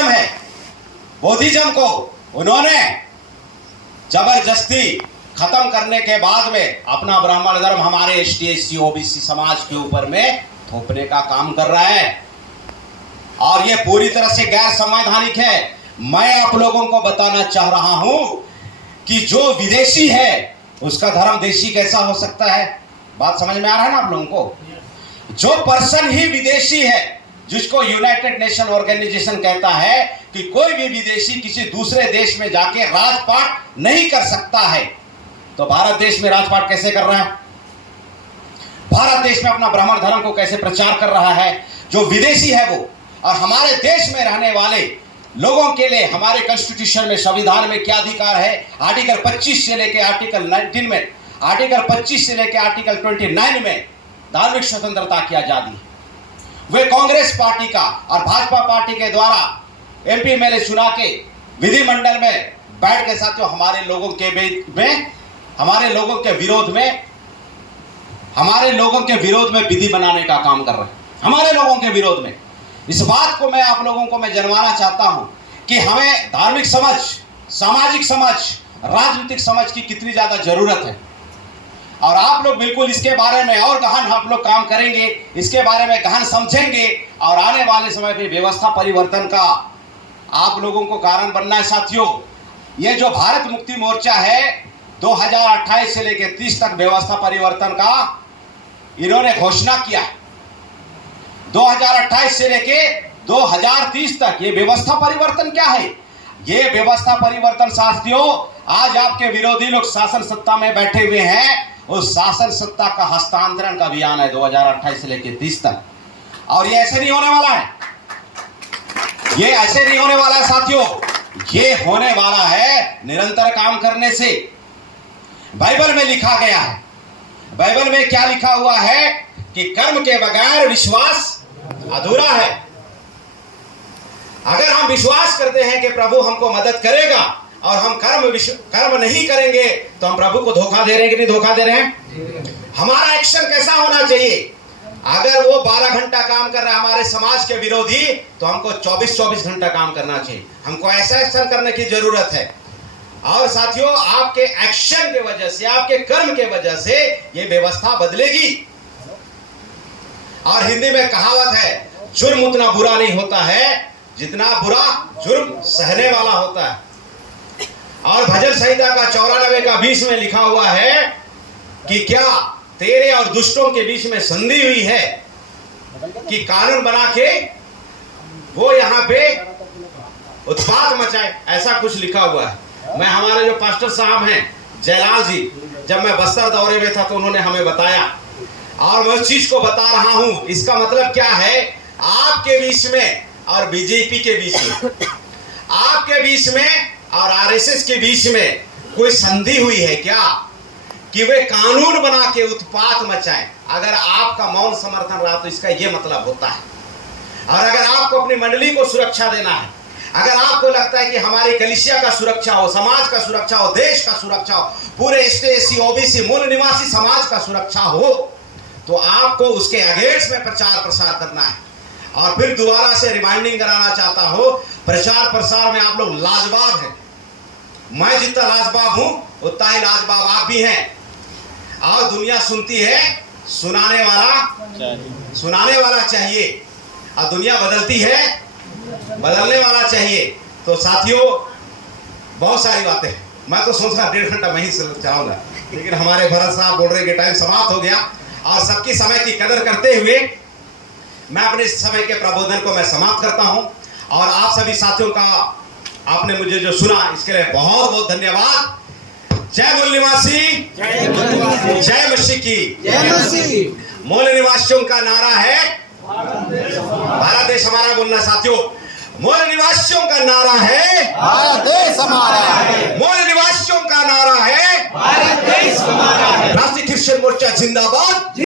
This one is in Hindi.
है, बौद्धिज्म को उन्होंने जबरदस्ती खत्म करने के बाद में अपना ब्राह्मण धर्म हमारे एसटी एससी ओबीसी समाज के ऊपर में थोपने का काम कर रहा है और ये पूरी तरह से गैर संवैधानिक है। मैं आप लोगों को बताना चाह रहा हूं कि जो विदेशी है उसका धर्म देशी कैसा हो सकता है? बात समझ में आ रहा है ना आप लोगों को? जो पर्सन ही विदेशी है, जिसको यूनाइटेड नेशन ऑर्गेनाइजेशन कहता है कि कोई भी विदेशी किसी दूसरे देश में जाके राजपाट नहीं कर सकता है, तो भारत देश में राजपाट कैसे कर रहा है? भारत देश में अपना ब्राह्मण धर्म को कैसे प्रचार कर रहा है? जो विदेशी है वो, और हमारे देश में रहने वाले लोगों के लिए हमारे कॉन्स्टिट्यूशन में, संविधान में क्या अधिकार है? आर्टिकल 25 से लेकर आर्टिकल 19 में, आर्टिकल 25 से लेकर आर्टिकल 29 में धार्मिक स्वतंत्रता की आजादी। वे कांग्रेस पार्टी का और भाजपा पार्टी के द्वारा एमपी एमएलए चुना के विधिमंडल में बैठ के साथियों हमारे लोगों के विरोध में विधि बनाने का काम कर रहे हैं, हमारे लोगों के विरोध में। इस बात को मैं आप लोगों को मैं जनवाना चाहता हूं कि हमें धार्मिक समझ, सामाजिक समझ, राजनीतिक समझ की कितनी ज्यादा जरूरत है, और आप लोग बिल्कुल इसके बारे में और गहन आप लोग काम करेंगे, इसके बारे में गहन समझेंगे और आने वाले समय में व्यवस्था परिवर्तन का आप लोगों को कारण बनना है। साथियों, ये जो भारत मुक्ति मोर्चा है 2028 से लेकर 30 तक व्यवस्था परिवर्तन का इन्होंने घोषणा किया है। 2028 से लेके 2030 तक ये व्यवस्था परिवर्तन क्या है? ये व्यवस्था परिवर्तन साथियों, आज आपके विरोधी लोग शासन सत्ता में बैठे हुए हैं, उस शासन सत्ता का हस्तांतरण का अभियान है 2028 से लेके 30 तक। और ये ऐसे नहीं होने वाला है, ये ऐसे नहीं होने वाला है साथियों, ये होने वाला है निरंतर काम करने से। बाइबल में लिखा गया है, बाइबल में क्या लिखा हुआ है कि कर्म के बगैर विश्वास अधूरा है। अगर हम विश्वास करते हैं कि प्रभु हमको मदद करेगा और हम कर्म नहीं करेंगे तो हम प्रभु को धोखा दे रहे हैं कि नहीं धोखा दे रहे हैं? हमारा एक्शन कैसा होना चाहिए? अगर वो 12 घंटा काम कर रहा है हमारे समाज के विरोधी, तो हमको 24 घंटा काम करना चाहिए। हमको ऐसा एक्शन करने की जरूरत है। और साथियों, आपके एक्शन के वजह से, आपके कर्म के वजह से ये व्यवस्था बदलेगी। और हिंदी में कहावत है, जुर्म उतना बुरा नहीं होता है जितना बुरा जुर्म सहने वाला होता है। और भजन संहिता का 94 का 20 में लिखा हुआ है कि क्या तेरे और दुष्टों के बीच में संधि हुई है कि कानून बना के वो यहाँ पे उत्पात मचाए, ऐसा कुछ लिखा हुआ है। मैं, हमारे जो पास्टर साहब हैं जयलाल जी, जब मैं बस्तर दौरे में था तो उन्होंने हमें बताया, और मैं उस चीज को बता रहा हूं। इसका मतलब क्या है? आपके बीच में और बीजेपी के बीच में, आपके बीच में और आरएसएस के बीच में कोई संधि हुई है क्या कि वे कानून बना के उत्पात मचाएं? अगर आपका मौन समर्थन रहा तो इसका यह मतलब होता है। और अगर आपको अपनी मंडली को सुरक्षा देना है, अगर आपको लगता है कि हमारी कलीसिया का सुरक्षा हो, समाज का सुरक्षा हो, देश का सुरक्षा हो, पूरे एसटी एससी ओबीसी मूल निवासी समाज का सुरक्षा हो, तो आपको उसके अगेंस्ट में प्रचार प्रसार करना है। और फिर दोबारा से रिमाइंडिंग कराना चाहता हूं, प्रचार प्रसार में आप लोग लाजवाब हैं। मैं जितना लाजवाब हूं उतना ही लाजवाब आप भी हैं। और दुनिया सुनती है, सुनाने वाला चाहिए। और दुनिया बदलती है, बदलने वाला चाहिए। तो साथियों, बहुत सारी बातें, मैं तो सोच रहा 1.5 घंटा मैं ही चलाऊंगा, लेकिन हमारे भरत साहब बोल रहे कि टाइम समाप्त हो गया। और सबकी समय की कदर करते हुए मैं अपने समय के प्रबोधन को मैं समाप्त करता हूं। और आप सभी साथियों का आपने मुझे जो सुना, इसके लिए बहुत बहुत धन्यवाद। जय मूल निवासी, जय मसीह की। मूल निवासियों का नारा है भारत देश हमारा। बोलना साथियों, मूल निवासियों का नारा है भारत देश हमारा है। मूल निवासियों का नारा है भारत देश हमारा है। राष्ट्रीय क्रिश्चियन मोर्चा जिंदाबाद।